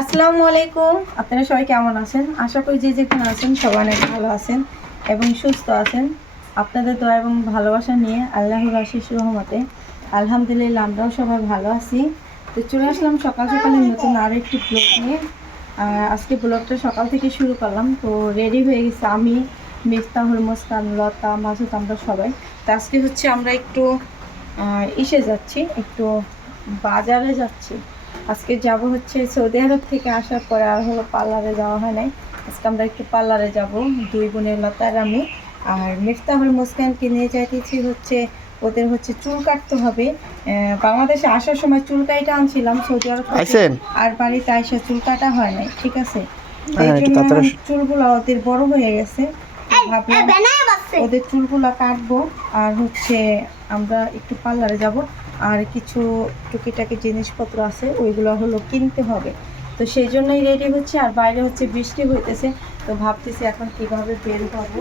আসসালামু আলাইকুম। আপনারা সবাই কেমন আছেন? আশা করি যে যেখানে আছেন সবাই অনেক ভালো আছেন এবং সুস্থ আছেন। আপনাদের দয়া এবং ভালোবাসা নিয়ে আল্লাহর আশিস রহমতে আলহামদুলিল্লাহ আমরাও সবাই ভালো আছি। তো চলে আসলাম সকাল সকালে নতুন আরও একটি ব্লগ নিয়ে। আজকে ব্লগটা সকাল থেকে শুরু করলাম। তো রেডি হয়ে গেছে আমি, মিফতাহুল মুস্কান, লতা, মাসুদ, আমরা সবাই। তো আজকে হচ্ছে আমরা একটু ইসে যাচ্ছি, একটু বাজারে যাচ্ছি। আজকে যাব হচ্ছে সৌদি আরব থেকে আসার পরে আর হলো পার্লারে যাওয়া হয় নাই। আজকে আমরা একটু পার্লারে যাব দুই বোনের লতার আমি। আর মিফতাহুল মুসকানকে নিয়ে যাইতেছি হচ্ছে ওদের হচ্ছে চুল কাটতে হবে। আহ, বাংলাদেশে আসার সময় চুল কাইটা আনছিলাম সৌদি আরব আইছেন? আর বাড়িতে আইসা চুল কাটা হয় নাই ঠিক আছে? হ্যাঁ, চুলগুলো ওদের বড় হয়ে গেছে। ভাবলাম ওদের চুলগুলো কাটবো। আর হচ্ছে আমরা একটু পার্লারে যাব। আর কিছু টুকিটাকি জিনিসপত্র আছে, ওইগুলো হলো কিনতে হবে। তো সেই জন্যই রেডি হচ্ছে, আর বাইরে হচ্ছে বৃষ্টি হইতেছে, তো ভাবতেছি এখন কীভাবে বের হব।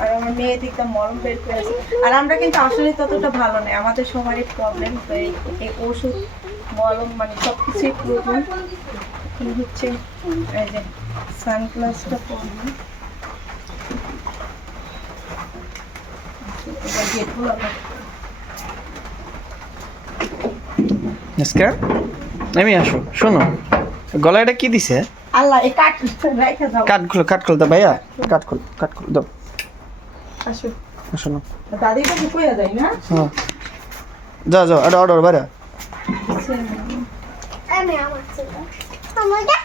আর আমার মেয়ে দিকটা মরম বের করে আছে আর আমরা কিন্তু আসলে ততটা ভালো নয়, আমাদের সবারই প্রবলেম তো এই ওষুধ, মলম মানে সব কিছুই প্রয়োজন। হচ্ছে এই যে সানগ্লাসটা পরবো। এবার গেটগুলো আমি আসো শোনো গলায় এটা কি দিছে? আল্লাহ এই কাঠ রেখে দাও। কাঠ খুলো কাঠ খুলতে ভাইয়া কাঠ খুল কাঠ খুল দাও। আসো। শোনো দাদি তো কইয়া যায় না? হ্যাঁ। যাও যাও অর্ডার অর্ডার বাইরে। আমি আমার ছিল। আমাকে এম্মা। দেয়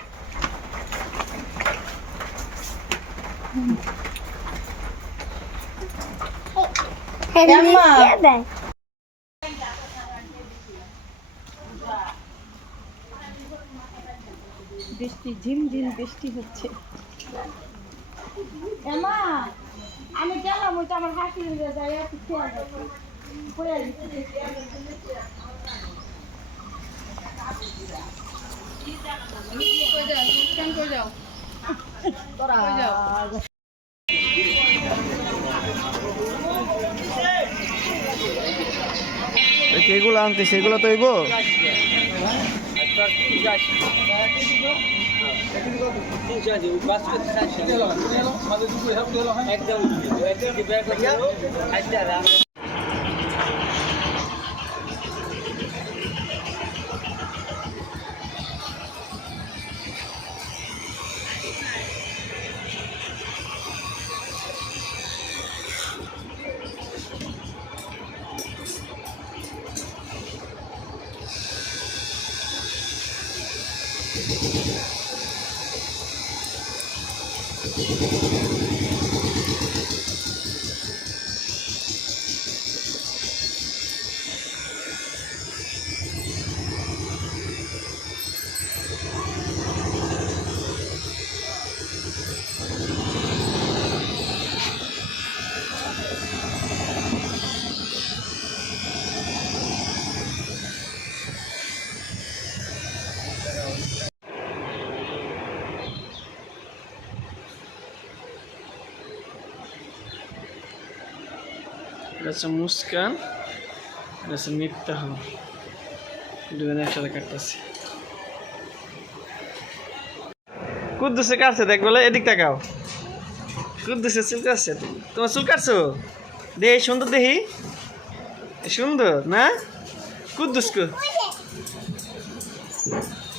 বৃষ্টি ঝিম ঝিম বৃষ্টি হচ্ছে। এমা আমি গেলাম ওইটা আমার হাসি খেয়াল রাখো। পড়ে গেছে। এগুলো আনতে সেগুলো তো এটা হচ্ছে মুস্কান এটা হচ্ছে মিথ্যাহ দুজনে একসাথে কাটতেছে কুদ্দুসে কাটছে দেখ বলে, এদিক তাকাও। কুদ্দুসে চুল কাটছে তোমার চুল কাটছো? দেহি, সুন্দর দেহি? সুন্দর, না? কুদ্দুস কো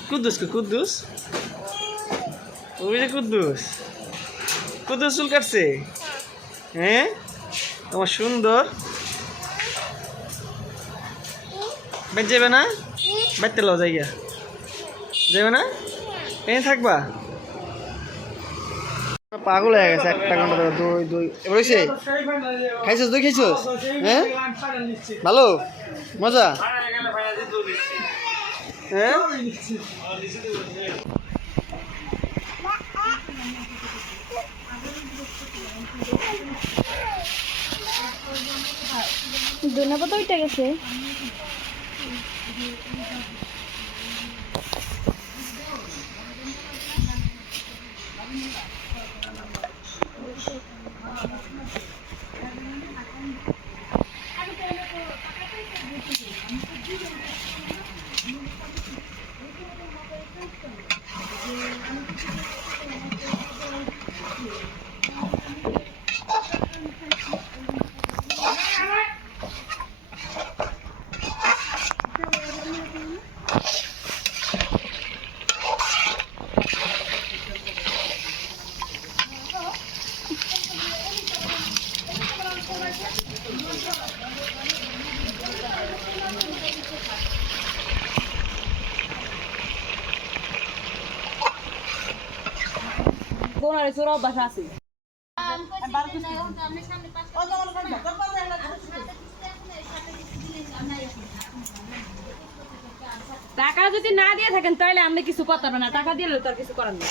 কুদ্দুস কো কুদ্দুস ওই যে কুদ্দুস কুদ্দুস চুল কাটছে? হ্যাঁ? তোমার সুন্দর। বেদ যাবে না? বেড়তে লো জায়গা যাবে না? এনে থাকবা? পাগল হয়ে গেছে একটা ঘণ্টা ধরে, দই দই। এবার খাইছস, দই খাইছস? হ্যাঁ ভালো? মজা? হ্যাঁ দুনা পাতা উঠে গেছে। বোনারে চোর অভ্যাস আছে টাকা যদি না দিয়ে থাকেন তাহলে আপনি কিছু করতে পারবেন না। টাকা দিলে তো আর কিছু করার নেই।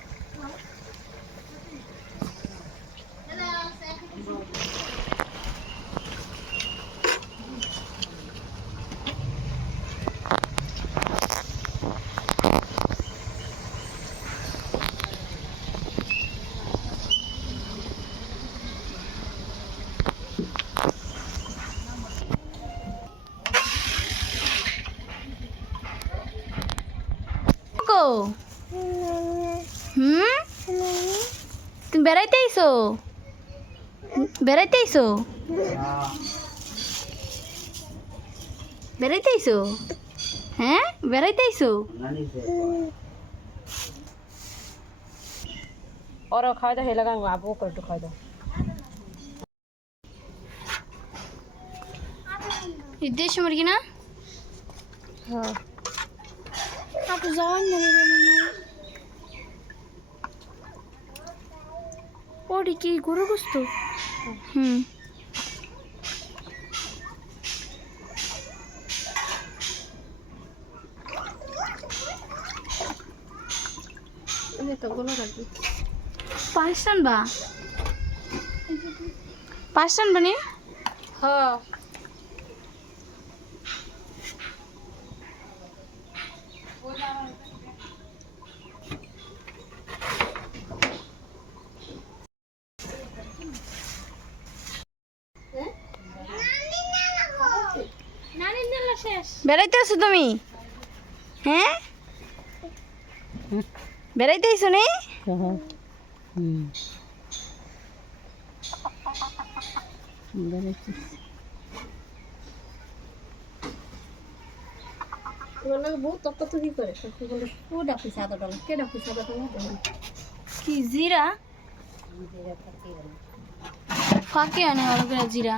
হুম তুমি বেড়াইতে আইসো বেড়াইতে আইসো বেড়াইতে আইসো হ্যাঁ বেড়াইতে আইসো ওরা খাওয়া দাওয়া হেলে গান আবু করে একটু খাওয়া দাও দেশ মুরগি না হ্যাঁ আপু যাওয়ার না ওটি কি গরু গোস্ত হুম পাঁচ টানবা পাঁচ টানবা নি হ্যাঁ বেড়াইতে আছো তুমি? হ্যাঁ? বেড়াইতে আইছো নি জিরা? ফাঁকে আনে ভালো জিরা।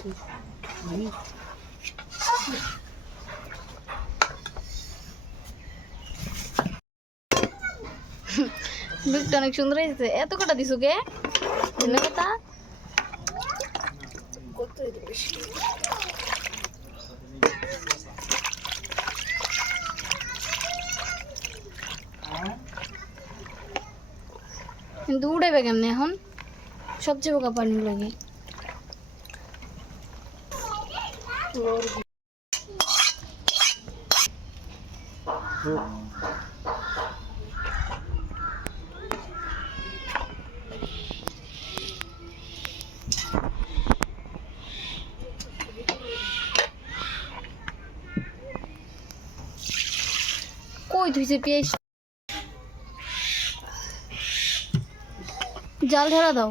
লুকটা অনেক সুন্দর হয়েছে। এত কটা দিছো কে? এনে কথা কিন্তু উড়াইবে কেমনে এখন? সবচেয়ে বোকা পানি লাগে কই ধুইছে পেঁয়াজ জাল ধরা দাও।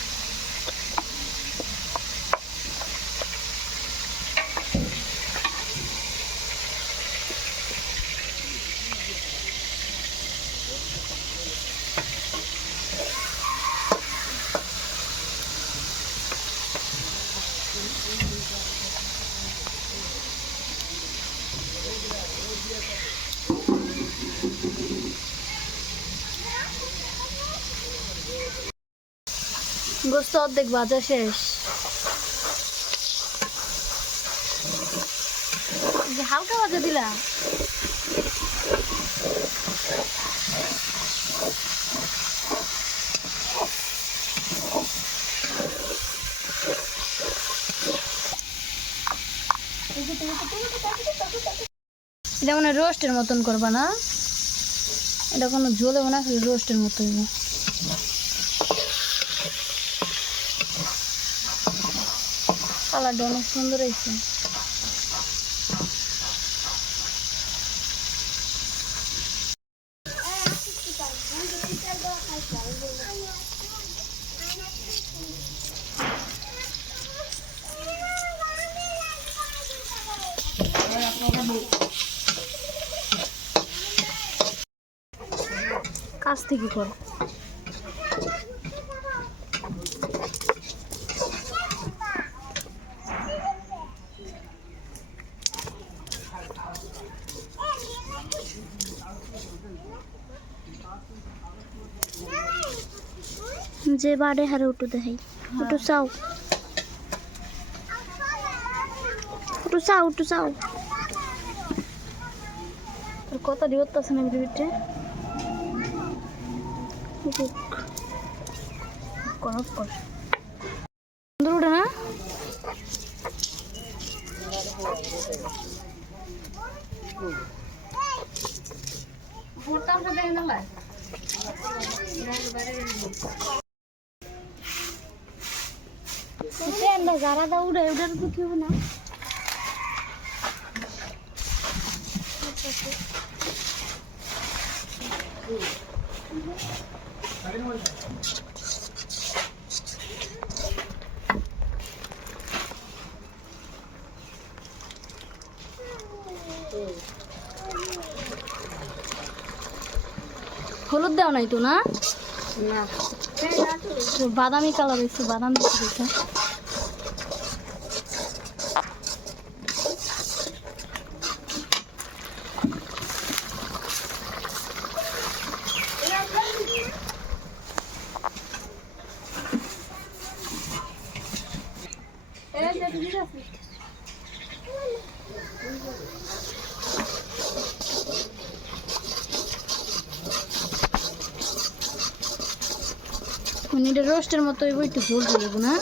গোস্ত অর্ধেক ভাজা শেষ। হালকা ভাজা দিলা এটা মানে রোস্টের মতন করবা না? এটা কোনো ঝোল না রোস্টের মতো কালারটা অনেক সুন্দর হয়েছে। কাছ থেকে কর। যে বাড়ে হারে উঠু দেখাই। উঠু চাও। উঠু চাও উঠু চাও। তোর কথা দিয়ে আছে না কর। সুন্দর উঠে না? আমরা যারা দা উড়ে উড়ার তো কেউ না। হলুদ দেওয়া নাই তো না। বাদামি কালার হয়েছে বাদামি হয়েছে। মানে এটা রোস্টের মতো একটু ঝোল দেবো না।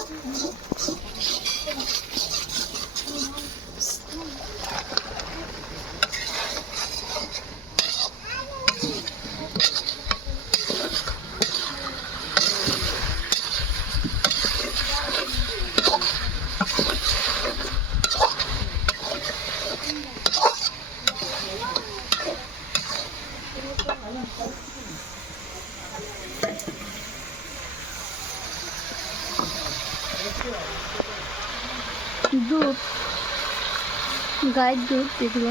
দুধ গায়ের দুধ এগুলো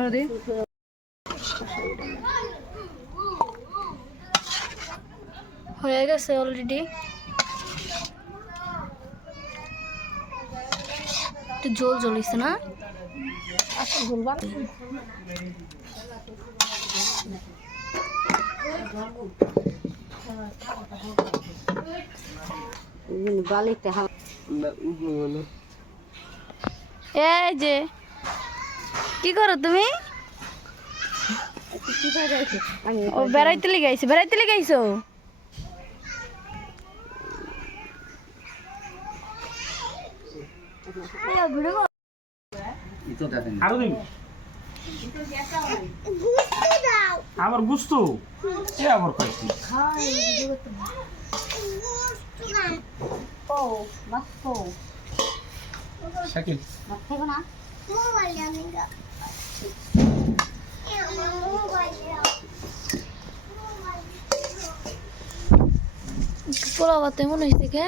সরদি হয়ে গেছে অলরেডি একটু জল জ্বলিছে না? আচ্ছা ভুলবা এই যে। কি করো তুমি? ও বেড়াইতে লেগে আইছো বেড়াইতে লেগে আইছো আরও দিন আবার গুস্তু? সে আবার শাকিল। পোলা বাত এমন হয়েছে কে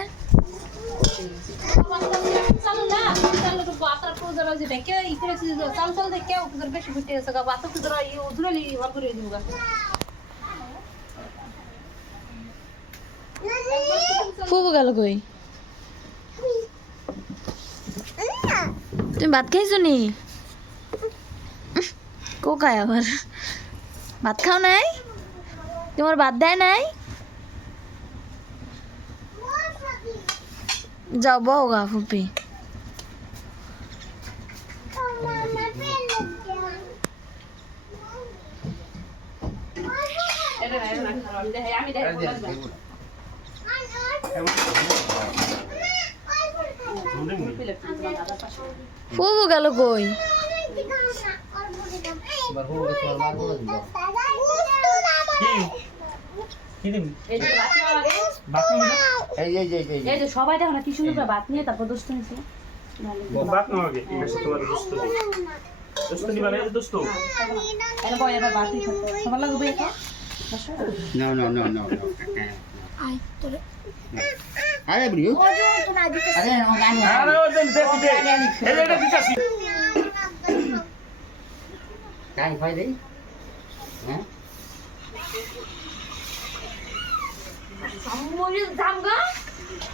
চালু না চালু তো বাতার তো জরা যেটা কে ইকরে চাল চাল দে কে উঠে বেশি ফুটে আছে গা বাতার তো জরা ই উধুরালি হল করে দিব গা ফুবু গেল কই তুমি ভাত খাইছো নি? কোকায় আবার? ভাত খাও নাই? তোমার ভাত দেয় নাই? যাও বউ গা ফুপি। আমি ফুবু গেল কই? বাতি সবাই দেখো না কি সুন্দর করে ভাত নিয়ে তারপর দোস্ত নিছে। বাক না আগে তোমার দোস্ত দোস্ত নিবা না দোস্ত। এটা বয় এবার বাতি সবার লাগবে এটা No, no, no, no, no. আই তোরে। Ayo, bro. Ada yang makan. আরে ও দেন দেখ দে এই এটা দিতাছি Kai phai đấy. Hả? Mobile দাম গা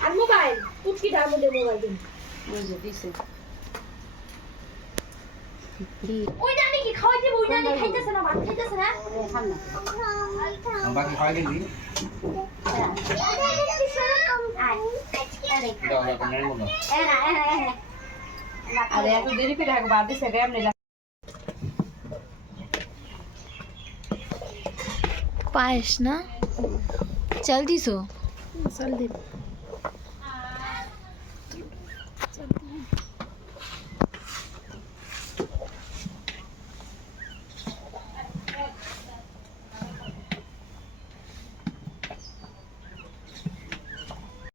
আর মোবাইল কুটকি দাম মধ্যে মোবাইল দিন ওইটা আমি কি খাওয়াই দিব ওইটা আমি খাইতেছে না ভাত খাইতেছে না Ông bác phai আরে এত দেরি করে পায়েস না চল দিছো চল দিন